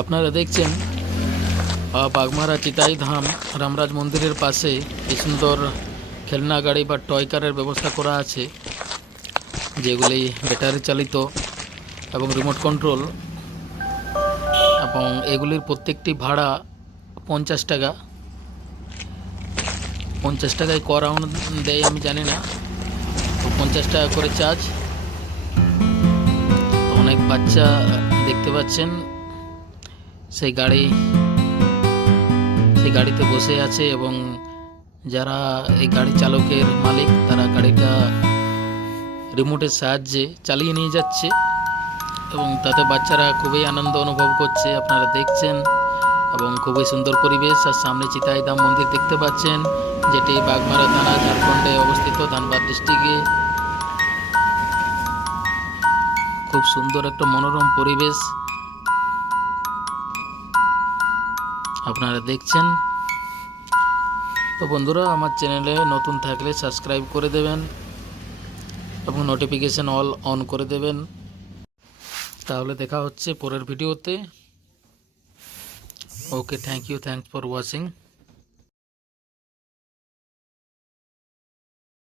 আপনারা দেখছেন বাগমারা চিতাই ধাম রামরাজ মন্দিরের পাশে কি সুন্দর খেলনা গাড়ি বা টয় কারের ব্যবস্থা করা আছে, যেগুলি ব্যাটারি চালিত এবং রিমোট কন্ট্রোল, এবং এগুলির প্রত্যেকটি ভাড়া 50 টাকা। 50 টাকায় ক রাউন্ড দেয় আমি জানি না, তো 50 টাকা করে চার্জ। অনেক বাচ্চা দেখতে পাচ্ছেন সেই গাড়িতে বসে আছে, এবং যারা এই গাড়ি চালকের মালিক তারা গাড়িটা রিমোটের সাহায্যে চালিয়ে নিয়ে যাচ্ছে, এবং তাতে বাচ্চারা খুবই আনন্দ অনুভব করছে। আপনারা দেখছেন, এবং খুবই সুন্দর পরিবেশ। আর সামনে চিতাই ধাম মন্দির দেখতে পাচ্ছেন, যেটি বাগমারা থানা, ঝাড়খণ্ডে অবস্থিত, ধানবাদ ডিস্ট্রিক্টে। খুব সুন্দর একটা মনোরম পরিবেশ আপনারা দেখছেন। তো বন্ধুরা, আমার চ্যানেলে নতুন থাকলে সাবস্ক্রাইব করে দেবেন এবং নোটিফিকেশন অন করে দেবেন। তাহলে দেখা হচ্ছে পরের ভিডিওতে। Okay, thank you, thanks for watching.